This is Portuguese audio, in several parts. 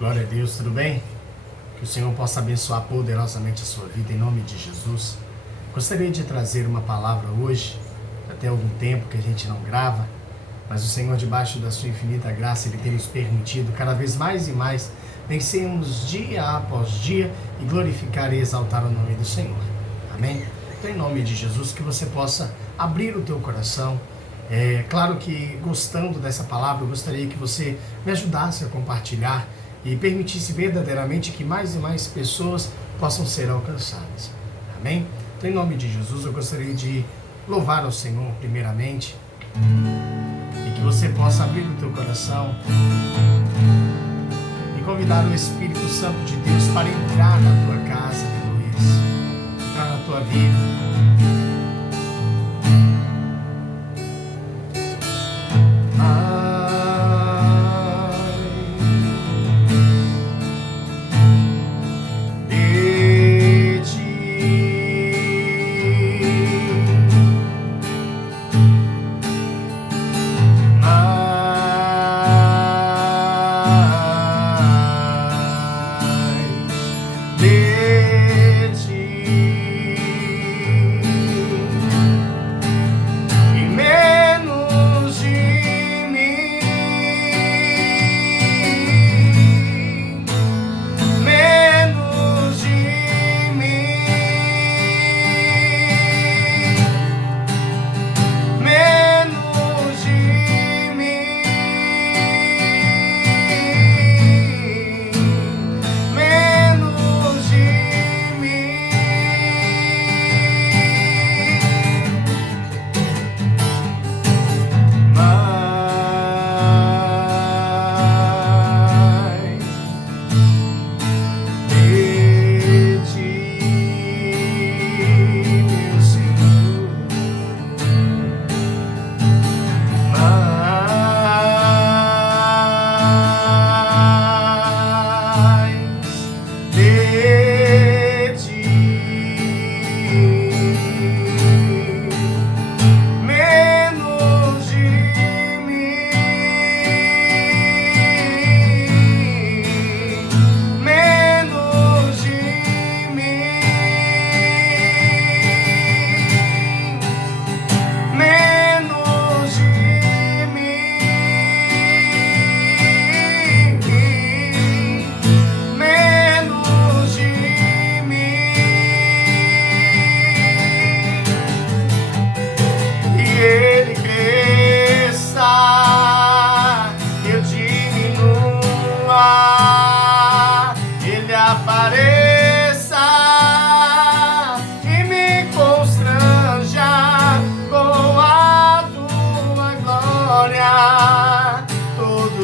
Glória a Deus, tudo bem? Que o Senhor possa abençoar poderosamente a sua vida, em nome de Jesus. Gostaria de trazer uma palavra hoje, já tem algum tempo que a gente não grava, mas o Senhor, debaixo da sua infinita graça, Ele tem nos permitido cada vez mais e mais vencermos dia após dia e glorificar e exaltar o nome do Senhor. Amém? Então, em nome de Jesus, que você possa abrir o teu coração. Claro que, gostando dessa palavra, eu gostaria que você me ajudasse a compartilhar e permitisse verdadeiramente que mais e mais pessoas possam ser alcançadas. Amém? Então, em nome de Jesus, eu gostaria de louvar ao Senhor primeiramente e que você possa abrir o teu coração e convidar o Espírito Santo de Deus para entrar na tua casa, Luiz, entrar na tua vida.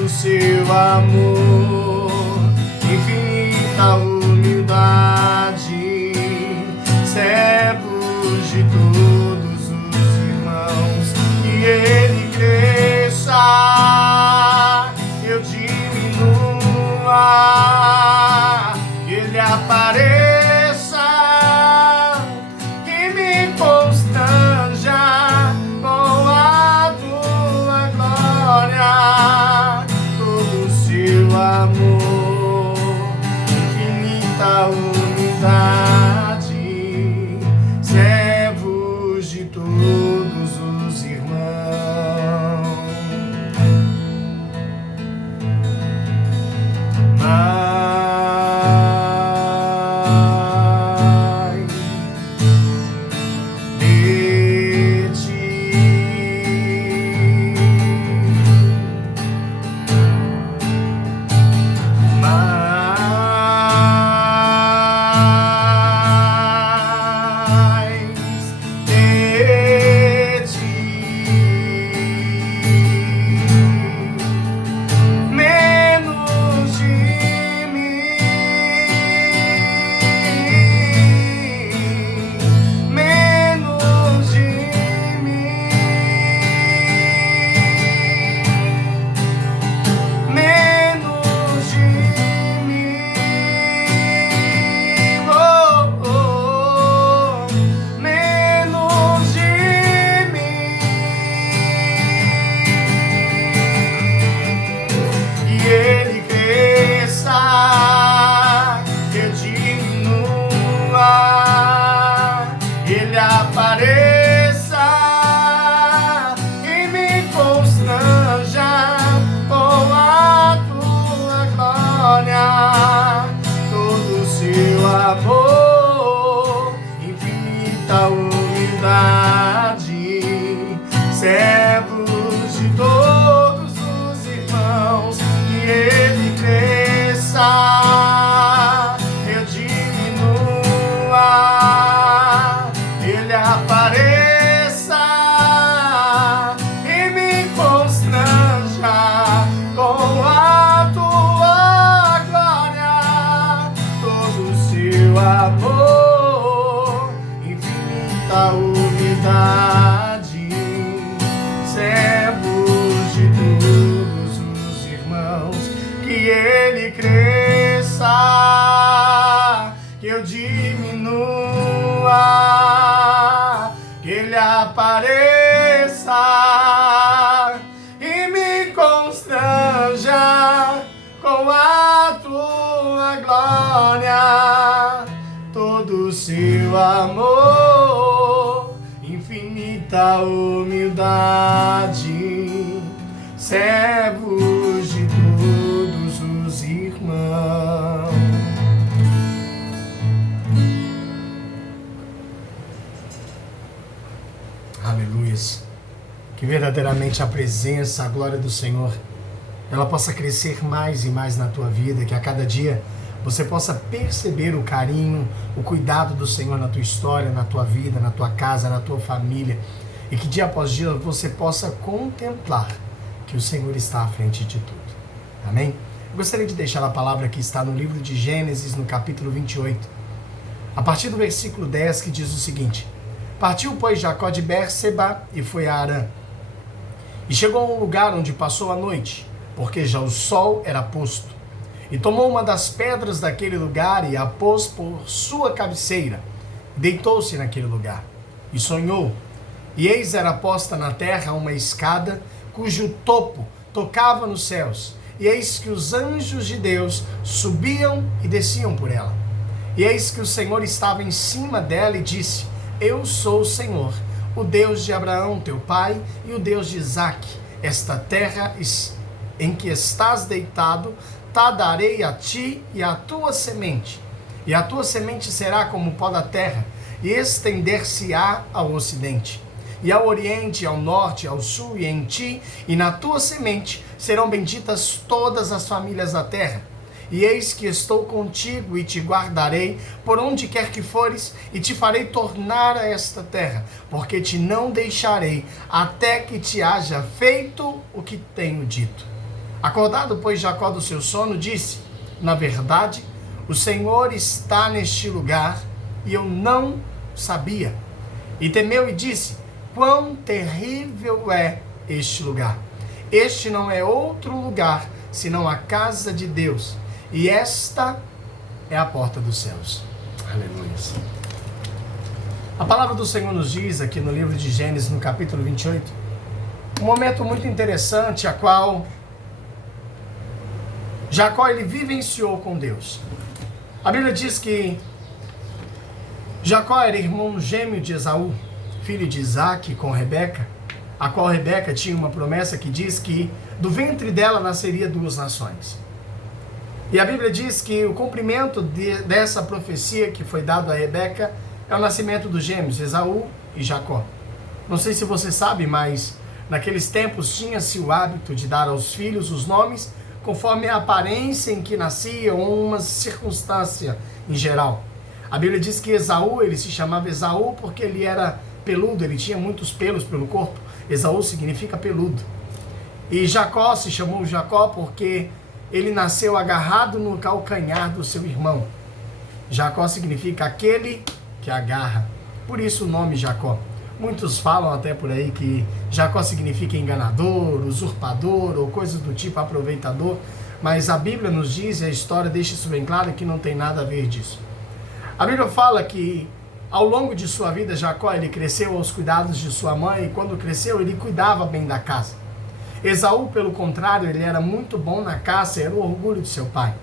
Seu amor, infinita humildade, servos de todos os irmãos, que Ele cresça, eu diminua, que Ele apareça, que me constranja com a tua glória. que ele cresça, que eu diminua, que ele apareça e me constranja com a tua glória, todo o seu amor, infinita humildade, servos de todos os irmãos. Aleluias. Que verdadeiramente a presença, a glória do Senhor, ela possa crescer mais e mais na tua vida, que a cada dia você possa perceber o carinho, o cuidado do Senhor na tua história, na tua vida, na tua casa, na tua família, e que dia após dia você possa contemplar que o Senhor está à frente de tudo. Amém? Eu gostaria de deixar a palavra que está no livro de Gênesis, no capítulo 28, a partir do versículo 10, que diz o seguinte: Partiu, pois, Jacó de Berseba e foi a Harã. E chegou a um lugar onde passou a noite, porque já o sol era posto. E tomou uma das pedras daquele lugar e a pôs por sua cabeceira. Deitou-se naquele lugar e sonhou. E eis era posta na terra uma escada, cujo topo tocava nos céus. E eis que os anjos de Deus subiam e desciam por ela. E eis que o Senhor estava em cima dela e disse: Eu sou o Senhor, o Deus de Abraão, teu pai, e o Deus de Isaque. Esta terra em que estás deitado, tá darei a ti e à tua semente. E a tua semente será como o pó da terra, e estender-se-á ao ocidente, e ao oriente, ao norte, ao sul, e em ti e na tua semente serão benditas todas as famílias da terra. E eis que estou contigo e te guardarei por onde quer que fores, e te farei tornar a esta terra, porque te não deixarei até que te haja feito o que tenho dito. Acordado, pois, Jacó do seu sono, disse: Na verdade, o Senhor está neste lugar, e eu não sabia. E temeu e disse: Quão terrível é este lugar! Este não é outro lugar, senão a casa de Deus, e esta é a porta dos céus. Aleluia. A palavra do Senhor nos diz aqui no livro de Gênesis, no capítulo 28, um momento muito interessante, a qual Jacó ele vivenciou com Deus. A Bíblia diz que Jacó era irmão gêmeo de Esaú, filho de Isaque, com Rebeca, a qual Rebeca tinha uma promessa que diz que do ventre dela nasceria duas nações. E a Bíblia diz que o cumprimento dessa profecia que foi dado a Rebeca é o nascimento dos gêmeos, Esaú e Jacó. Não sei se você sabe, mas naqueles tempos tinha-se o hábito de dar aos filhos os nomes conforme a aparência em que nascia ou uma circunstância em geral. A Bíblia diz que Esaú, ele se chamava Esaú porque ele era peludo, ele tinha muitos pelos pelo corpo. Esaú significa peludo. E Jacó se chamou Jacó porque ele nasceu agarrado no calcanhar do seu irmão. Jacó significa aquele que agarra. Por isso o nome Jacó. Muitos falam até por aí que Jacó significa enganador, usurpador ou coisas do tipo, aproveitador. Mas a Bíblia nos diz, e a história deixa isso bem claro, que não tem nada a ver disso. A Bíblia fala que ao longo de sua vida, Jacó ele cresceu aos cuidados de sua mãe, e quando cresceu ele cuidava bem da casa. Esaú, pelo contrário, ele era muito bom na caça, era o orgulho de seu pai.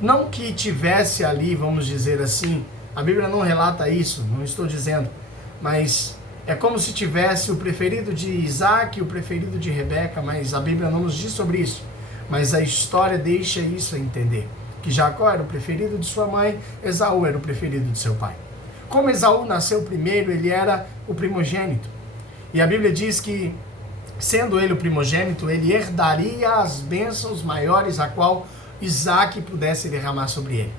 Não que tivesse ali, vamos dizer assim, a Bíblia não relata isso, não estou dizendo, mas é como se tivesse o preferido de Isaque e o preferido de Rebeca, mas a Bíblia não nos diz sobre isso. Mas a história deixa isso a entender, que Jacó era o preferido de sua mãe, Esaú era o preferido de seu pai. Como Esaú nasceu primeiro, ele era o primogênito. E a Bíblia diz que, sendo ele o primogênito, ele herdaria as bênçãos maiores a qual Isaque pudesse derramar sobre ele.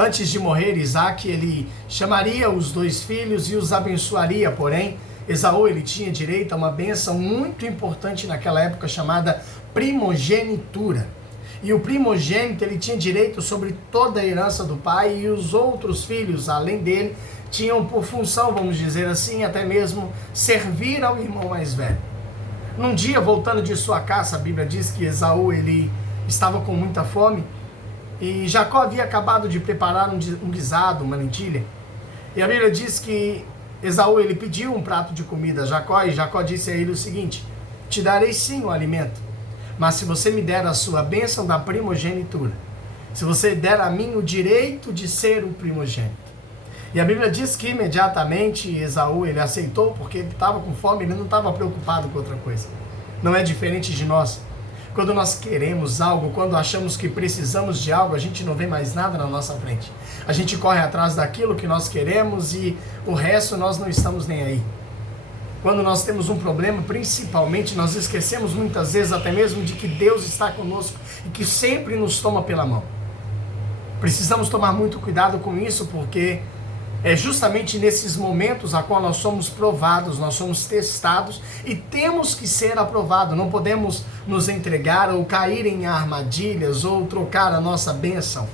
Antes de morrer, Isaque, ele chamaria os dois filhos e os abençoaria, porém, Esaú, ele tinha direito a uma bênção muito importante naquela época, chamada primogenitura. E o primogênito, ele tinha direito sobre toda a herança do pai, e os outros filhos, além dele, tinham por função, vamos dizer assim, até mesmo servir ao irmão mais velho. Num dia, voltando de sua caça, a Bíblia diz que Esaú, ele estava com muita fome, e Jacó havia acabado de preparar um guisado, uma lentilha. E a Bíblia diz que Esaú, ele pediu um prato de comida a Jacó, e Jacó disse a ele o seguinte: te darei sim o alimento, mas se você me der a sua bênção da primogenitura, se você der a mim o direito de ser o primogênito. E a Bíblia diz que imediatamente Esaú, ele aceitou, porque ele estava com fome, ele não estava preocupado com outra coisa. Não é diferente de nós. Quando nós queremos algo, quando achamos que precisamos de algo, a gente não vê mais nada na nossa frente. A gente corre atrás daquilo que nós queremos e o resto nós não estamos nem aí. Quando nós temos um problema, principalmente, nós esquecemos muitas vezes até mesmo de que Deus está conosco e que sempre nos toma pela mão. Precisamos tomar muito cuidado com isso, porque é justamente nesses momentos a qual nós somos provados, nós somos testados e temos que ser aprovados. Não podemos nos entregar ou cair em armadilhas ou trocar a nossa bênção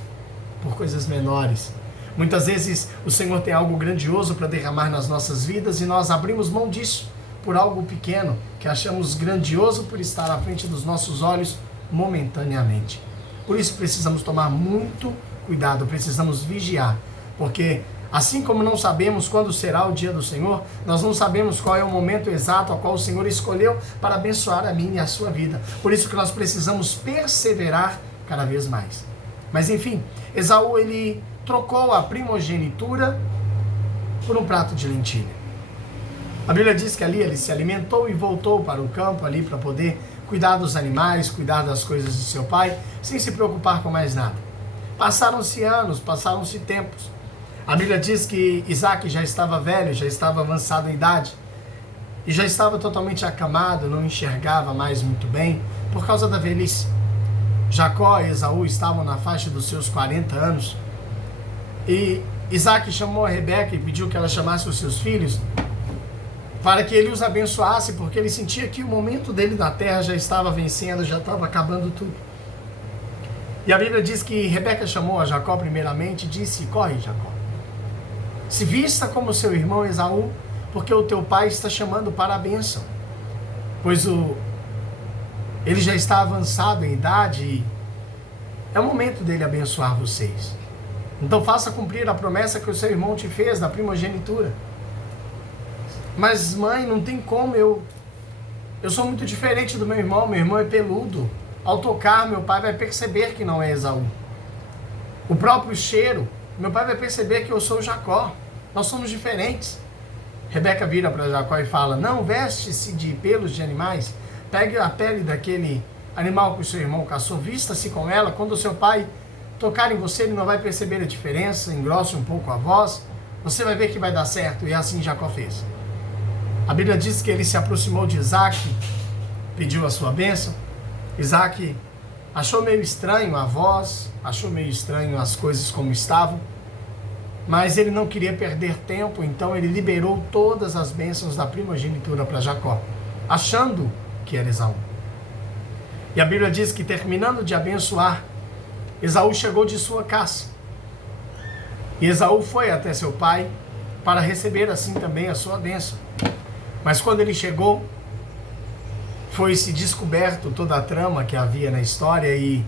por coisas menores. Muitas vezes o Senhor tem algo grandioso para derramar nas nossas vidas e nós abrimos mão disso por algo pequeno que achamos grandioso por estar à frente dos nossos olhos momentaneamente. Por isso precisamos tomar muito cuidado, precisamos vigiar, porque assim como não sabemos quando será o dia do Senhor, nós não sabemos qual é o momento exato ao qual o Senhor escolheu para abençoar a mim e a sua vida. Por isso que nós precisamos perseverar cada vez mais. Mas enfim, Esaú, ele trocou a primogenitura por um prato de lentilha. A Bíblia diz que ali ele se alimentou e voltou para o campo ali para poder cuidar dos animais, cuidar das coisas de seu pai, sem se preocupar com mais nada. Passaram-se anos, passaram-se tempos. A Bíblia diz que Isaac já estava velho, já estava avançado em idade e já estava totalmente acamado, não enxergava mais muito bem por causa da velhice. Jacó e Esaú estavam na faixa dos seus 40 anos e Isaac chamou a Rebeca e pediu que ela chamasse os seus filhos para que ele os abençoasse, porque ele sentia que o momento dele na terra já estava vencendo, já estava acabando tudo. E a Bíblia diz que Rebeca chamou a Jacó primeiramente e disse: corre, Jacó, se vista como seu irmão Esaú, porque o teu pai está chamando para a bênção. Pois ele já está avançado em idade e é o momento dele abençoar vocês. Então faça cumprir a promessa que o seu irmão te fez da primogenitura. Mas mãe, não tem como, eu sou muito diferente do meu irmão é peludo. Ao tocar, meu pai vai perceber que não é Esaú. O próprio cheiro, meu pai vai perceber que eu sou Jacó. Nós somos diferentes. Rebeca vira para Jacó e fala: não, veste-se de pelos de animais, pegue a pele daquele animal que o seu irmão caçou, vista-se com ela. Quando o seu pai tocar em você, ele não vai perceber a diferença, engrosse um pouco a voz, você vai ver que vai dar certo. E assim Jacó fez. A Bíblia diz que ele se aproximou de Isaac, pediu a sua bênção. Isaac achou meio estranho a voz, achou meio estranho as coisas como estavam, mas ele não queria perder tempo, então ele liberou todas as bênçãos da primogenitura para Jacó, achando que era Esaú. E a Bíblia diz que, terminando de abençoar, Esaú chegou de sua caça. E Esaú foi até seu pai para receber assim também a sua bênção. Mas quando ele chegou, foi-se descoberto toda a trama que havia na história e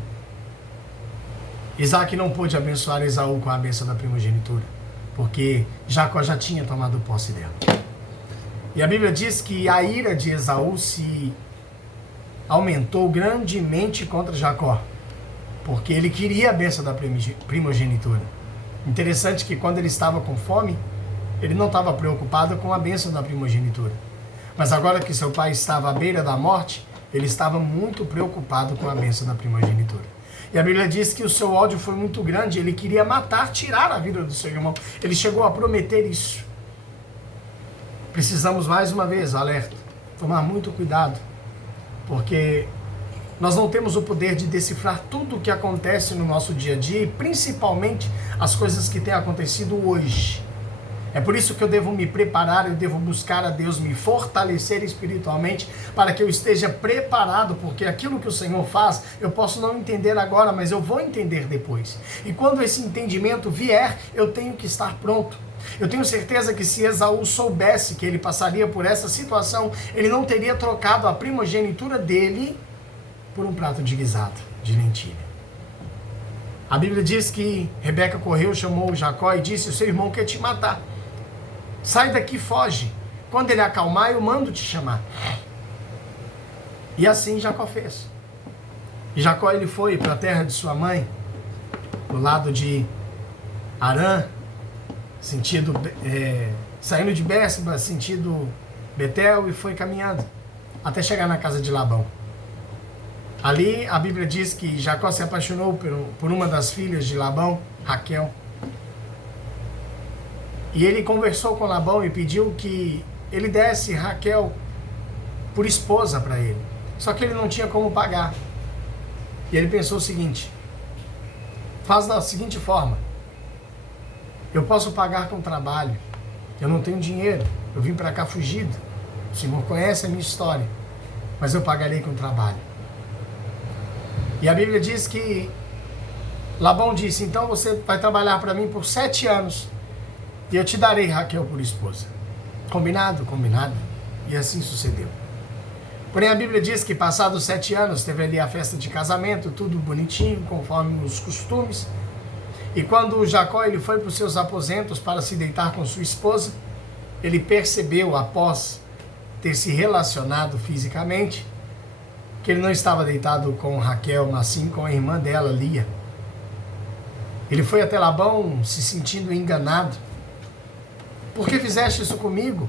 Isaac não pôde abençoar Esaú com a bênção da primogenitura, porque Jacó já tinha tomado posse dela. E a Bíblia diz que a ira de Esaú se aumentou grandemente contra Jacó, porque ele queria a bênção da primogenitura. Interessante que quando ele estava com fome, ele não estava preocupado com a bênção da primogenitura. Mas agora que seu pai estava à beira da morte, ele estava muito preocupado com a bênção da primogenitura. E a Bíblia diz que o seu ódio foi muito grande, ele queria matar, tirar a vida do seu irmão. Ele chegou a prometer isso. Precisamos mais uma vez, alerta, tomar muito cuidado, porque nós não temos o poder de decifrar tudo o que acontece no nosso dia a dia e principalmente as coisas que têm acontecido hoje. É por isso que eu devo me preparar, eu devo buscar a Deus, me fortalecer espiritualmente para que eu esteja preparado, porque aquilo que o Senhor faz, eu posso não entender agora, mas eu vou entender depois. E quando esse entendimento vier, eu tenho que estar pronto. Eu tenho certeza que se Esaú soubesse que ele passaria por essa situação, ele não teria trocado a primogenitura dele por um prato de guisado. de lentilha. A Bíblia diz que Rebeca correu, chamou Jacó e disse: o seu irmão quer te matar. Sai daqui, foge. Quando ele acalmar, eu mando te chamar. E assim Jacó fez. E Jacó ele foi para a terra de sua mãe, do lado de Harã, sentido, saindo de Bérseba, sentido Betel, e foi caminhando até chegar na casa de Labão. Ali a Bíblia diz que Jacó se apaixonou por uma das filhas de Labão, Raquel. E ele conversou com Labão e pediu que ele desse Raquel por esposa para ele. Só que ele não tinha como pagar. E ele pensou o seguinte: faz da seguinte forma, eu posso pagar com trabalho, eu não tenho dinheiro, eu vim para cá fugido, o Senhor conhece a minha história, mas eu pagarei com trabalho. E a Bíblia diz que Labão disse: então você vai trabalhar para mim por 7 anos e eu te darei Raquel por esposa. Combinado? Combinado. E assim sucedeu. Porém a Bíblia diz que passados 7 anos teve ali a festa de casamento, tudo bonitinho, conforme os costumes. E quando Jacó ele foi para os seus aposentos para se deitar com sua esposa, ele percebeu, após ter se relacionado fisicamente, que ele não estava deitado com Raquel, mas sim com a irmã dela, Lia. Ele foi até Labão se sentindo enganado. Por que fizeste isso comigo?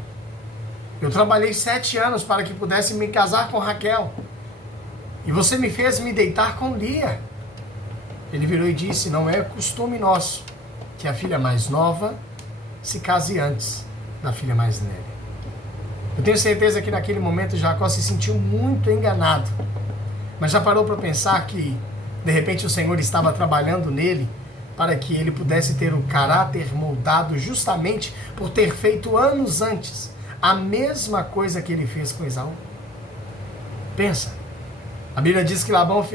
Eu trabalhei 7 anos para que pudesse me casar com Raquel, e você me fez me deitar com Lia. Ele virou e disse: não é costume nosso que a filha mais nova se case antes da filha mais velha. Eu tenho certeza que naquele momento Jacó se sentiu muito enganado. Mas já parou para pensar que de repente o Senhor estava trabalhando nele para que ele pudesse ter o caráter moldado justamente por ter feito anos antes a mesma coisa que ele fez com Esaú? Pensa. A Bíblia diz que Labão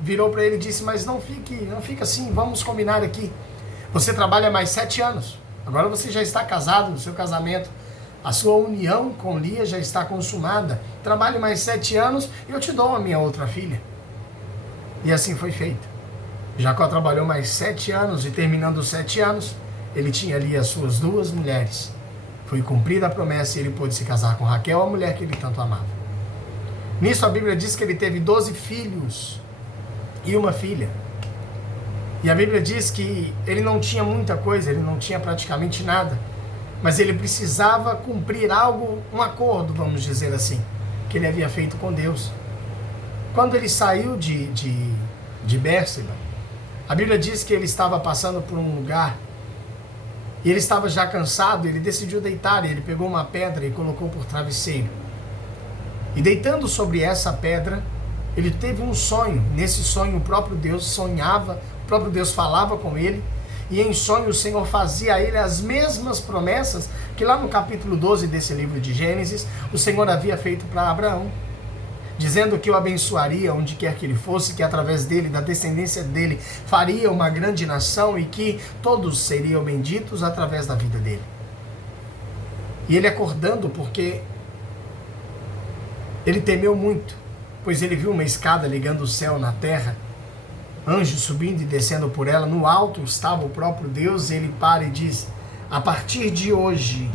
virou para ele e disse: mas não fica assim, vamos combinar aqui. Você trabalha mais 7 anos. Agora você já está casado, no seu casamento. A sua união com Lia já está consumada. Trabalhe mais 7 anos e eu te dou a minha outra filha. E assim foi feito. Jacó trabalhou mais 7 anos e terminando os 7 anos, ele tinha ali as suas 2 mulheres. Foi cumprida a promessa e ele pôde se casar com Raquel, a mulher que ele tanto amava. Nisso a Bíblia diz que ele teve 12 filhos e uma filha. E a Bíblia diz que ele não tinha muita coisa, ele não tinha praticamente nada. Mas ele precisava cumprir algo, um acordo, vamos dizer assim, que ele havia feito com Deus. Quando ele saiu de Bérseba, a Bíblia diz que ele estava passando por um lugar e ele estava já cansado, ele decidiu deitar, e ele pegou uma pedra e colocou por travesseiro. E deitando sobre essa pedra, ele teve um sonho. Nesse sonho o próprio Deus sonhava, o próprio Deus falava com ele, e em sonho o Senhor fazia a ele as mesmas promessas que lá no capítulo 12 desse livro de Gênesis, o Senhor havia feito para Abraão, dizendo que o abençoaria onde quer que ele fosse, que através dele, da descendência dele, faria uma grande nação e que todos seriam benditos através da vida dele. E ele acordando, porque ele temeu muito, pois ele viu uma escada ligando o céu na terra, anjos subindo e descendo por ela, no alto estava o próprio Deus. Ele para e diz: a partir de hoje,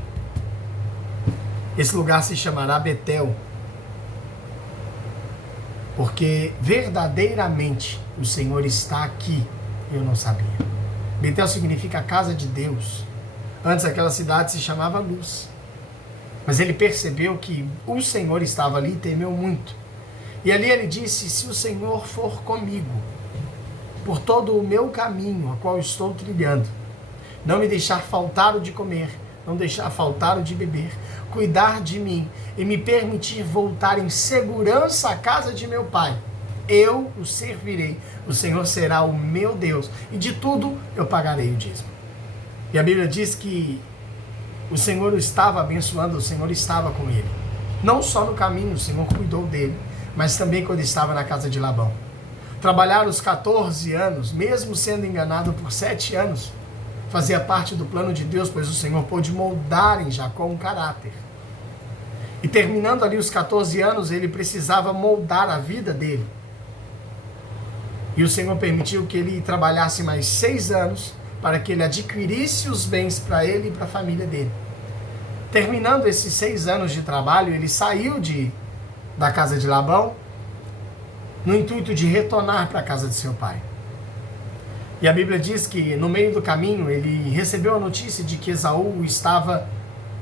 esse lugar se chamará Betel, porque verdadeiramente o Senhor está aqui. Eu não sabia. Betel significa casa de Deus. Antes aquela cidade se chamava Luz. Mas ele percebeu que o Senhor estava ali e temeu muito. E ali ele disse: se o Senhor for comigo, por todo o meu caminho, a qual estou trilhando, não me deixar faltar o de comer, não deixar faltar o de beber, cuidar de mim e me permitir voltar em segurança à casa de meu pai, eu o servirei, o Senhor será o meu Deus, e de tudo eu pagarei o dízimo. E a Bíblia diz que o Senhor o estava abençoando, o Senhor estava com ele. Não só no caminho o Senhor cuidou dele, mas também quando estava na casa de Labão. Trabalhar os 14 anos, mesmo sendo enganado por 7 anos, fazia parte do plano de Deus, pois o Senhor pôde moldar em Jacó um caráter. E terminando ali os 14 anos, ele precisava moldar a vida dele. E o Senhor permitiu que ele trabalhasse mais 6 anos para que ele adquirisse os bens para ele e para a família dele. Terminando esses 6 anos de trabalho, ele saiu da casa de Labão no intuito de retornar para a casa de seu pai. E a Bíblia diz que no meio do caminho ele recebeu a notícia de que Esaú estava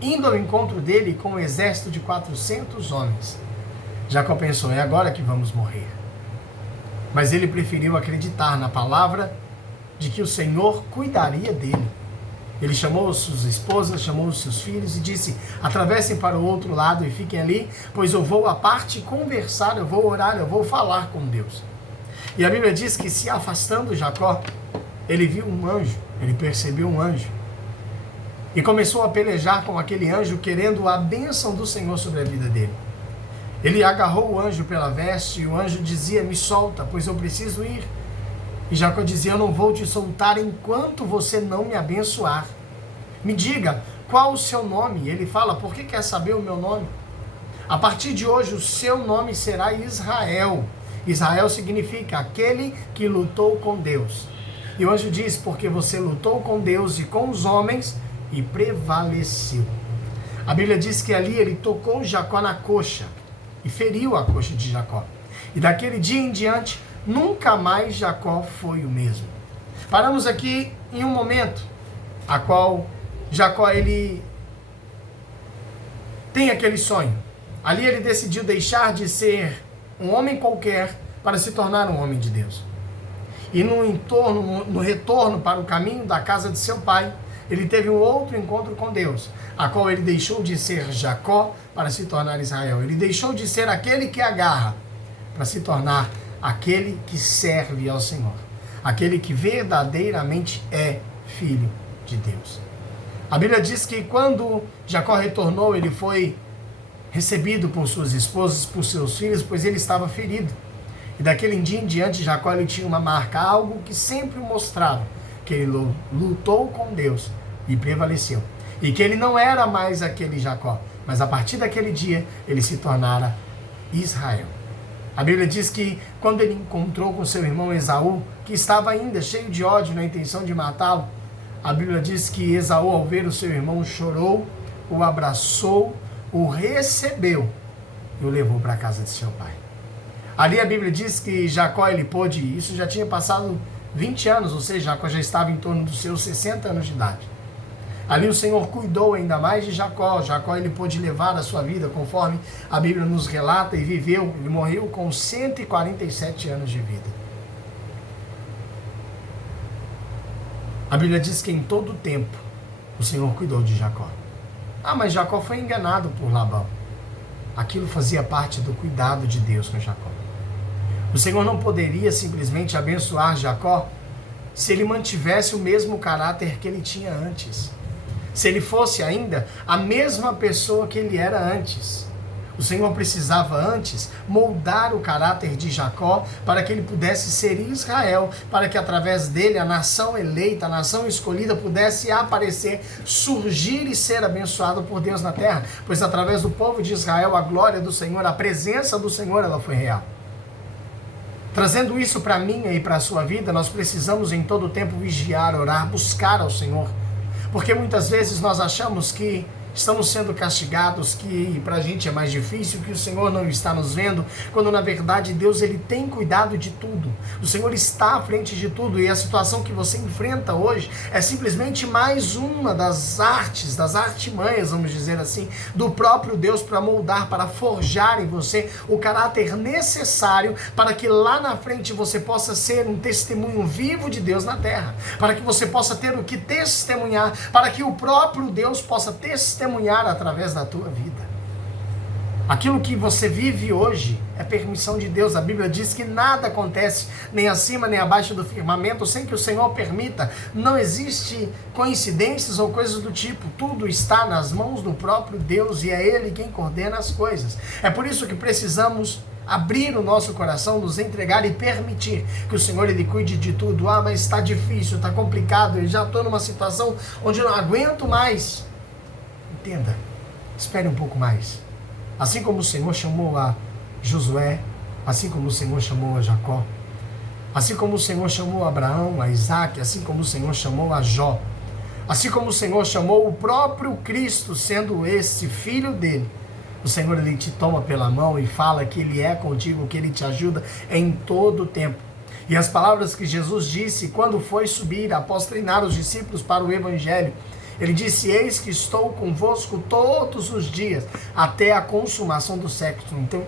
indo ao encontro dele com um exército de 400 homens. Jacó pensou, é agora que vamos morrer. Mas ele preferiu acreditar na palavra de que o Senhor cuidaria dele. Ele chamou suas esposas, chamou os seus filhos e disse, atravessem para o outro lado e fiquem ali, pois eu vou à parte conversar, eu vou orar, eu vou falar com Deus. E a Bíblia diz que se afastando Jacó, ele viu um anjo, ele percebeu um anjo. E começou a pelejar com aquele anjo, querendo a bênção do Senhor sobre a vida dele. Ele agarrou o anjo pela veste e o anjo dizia, me solta, pois eu preciso ir. E Jacó dizia, eu não vou te soltar enquanto você não me abençoar. Me diga, qual o seu nome? E ele fala, por que quer saber o meu nome? A partir de hoje o seu nome será Israel. Israel significa aquele que lutou com Deus. E o anjo diz, porque você lutou com Deus e com os homens e prevaleceu. A Bíblia diz que ali ele tocou Jacó na coxa e feriu a coxa de Jacó. E daquele dia em diante, nunca mais Jacó foi o mesmo. Paramos aqui em um momento a qual Jacó ele tem aquele sonho. Ali ele decidiu deixar de ser um homem qualquer para se tornar um homem de Deus. E no retorno para o caminho da casa de seu pai, ele teve um outro encontro com Deus, a qual ele deixou de ser Jacó para se tornar Israel. Ele deixou de ser aquele que agarra para se tornar aquele que serve ao Senhor, aquele que verdadeiramente é filho de Deus. A Bíblia diz que quando Jacó retornou, ele foi recebido por suas esposas, por seus filhos, pois ele estava ferido. E daquele dia em diante, Jacó ele tinha uma marca, algo que sempre mostrava que ele lutou com Deus e prevaleceu. E que ele não era mais aquele Jacó, mas a partir daquele dia, ele se tornara Israel. A Bíblia diz que quando ele encontrou com seu irmão Esaú, que estava ainda cheio de ódio na intenção de matá-lo, a Bíblia diz que Esaú, ao ver o seu irmão, chorou, o abraçou, o recebeu e o levou para a casa de seu pai. Ali a Bíblia diz que Jacó ele pôde, isso já tinha passado 20 anos, ou seja, Jacó já estava em torno dos seus 60 anos de idade. Ali o Senhor cuidou ainda mais de Jacó. Jacó ele pôde levar a sua vida conforme a Bíblia nos relata e viveu, ele morreu com 147 anos de vida. A Bíblia diz que em todo o tempo o Senhor cuidou de Jacó. Mas Jacó foi enganado por Labão. Aquilo fazia parte do cuidado de Deus com Jacó. O Senhor não poderia simplesmente abençoar Jacó se ele mantivesse o mesmo caráter que ele tinha antes. Se ele fosse ainda a mesma pessoa que ele era antes. O Senhor precisava antes moldar o caráter de Jacó para que ele pudesse ser Israel, para que através dele a nação eleita, a nação escolhida pudesse aparecer, surgir e ser abençoado por Deus na terra. Pois através do povo de Israel a glória do Senhor, a presença do Senhor, ela foi real. Trazendo isso para a minha e para a sua vida, nós precisamos em todo o tempo vigiar, orar, buscar ao Senhor. Porque muitas vezes nós achamos que estamos sendo castigados, que para a gente é mais difícil, que o Senhor não está nos vendo, quando na verdade Deus ele tem cuidado de tudo. O Senhor está à frente de tudo e a situação que você enfrenta hoje é simplesmente mais uma das artes, das artimanhas, vamos dizer assim, do próprio Deus para moldar, para forjar em você o caráter necessário para que lá na frente você possa ser um testemunho vivo de Deus na terra, para que você possa ter o que testemunhar, para que o próprio Deus possa testemunhar através da tua vida. Aquilo que você vive hoje é permissão de Deus. A Bíblia diz que nada acontece nem acima nem abaixo do firmamento sem que o Senhor permita. Não existe coincidências ou coisas do tipo. Tudo está nas mãos do próprio Deus e é Ele quem coordena as coisas. É por isso que precisamos abrir o nosso coração, nos entregar e permitir que o Senhor ele cuide de tudo. Mas está difícil, está complicado, eu já estou numa situação onde eu não aguento mais. Entenda, espere um pouco mais. Assim como o Senhor chamou a Josué, assim como o Senhor chamou a Jacó, Assim como o Senhor chamou Abraão, a Isaac, assim como o Senhor chamou a Jó, assim como o Senhor chamou o próprio Cristo, sendo esse filho dele, o Senhor, ele te toma pela mão e fala que ele é contigo, que ele te ajuda em todo o tempo. E as palavras que Jesus disse quando foi subir após treinar os discípulos para o Evangelho, ele disse: eis que estou convosco todos os dias, até a consumação dos séculos. Então,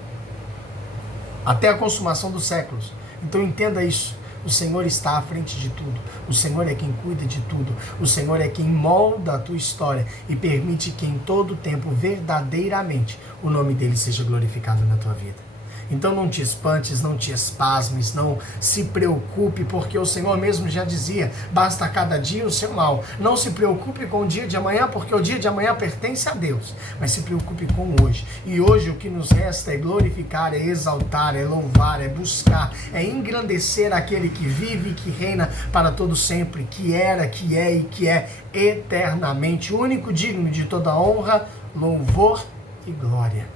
até a consumação dos séculos. Então entenda isso. O Senhor está à frente de tudo. O Senhor é quem cuida de tudo. O Senhor é quem molda a tua história e permite que em todo tempo, verdadeiramente, o nome dele seja glorificado na tua vida. Então não te espantes, não te espasmes, não se preocupe, porque o Senhor mesmo já dizia: basta cada dia o seu mal. Não se preocupe com o dia de amanhã, porque o dia de amanhã pertence a Deus, mas se preocupe com hoje. E hoje o que nos resta é glorificar, é exaltar, é louvar, é buscar, é engrandecer aquele que vive e que reina para todo sempre, que era, que é e que é eternamente, único, digno de toda honra, louvor e glória.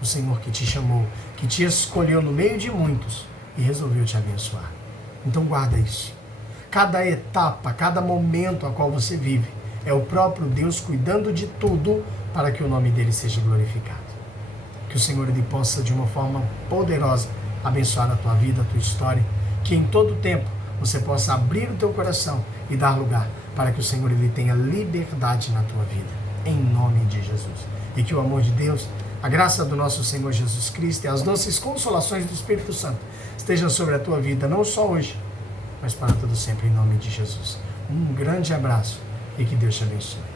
O Senhor que te chamou, que te escolheu no meio de muitos e resolveu te abençoar. Então guarda isso. Cada etapa, cada momento a qual você vive, é o próprio Deus cuidando de tudo para que o nome dele seja glorificado. Que o Senhor ele possa de uma forma poderosa abençoar a tua vida, a tua história, que em todo tempo você possa abrir o teu coração e dar lugar para que o Senhor ele tenha liberdade na tua vida, em nome de Jesus. E que o amor de Deus, a graça do nosso Senhor Jesus Cristo e as doces consolações do Espírito Santo estejam sobre a tua vida, não só hoje, mas para todo sempre, em nome de Jesus. Um grande abraço e que Deus te abençoe.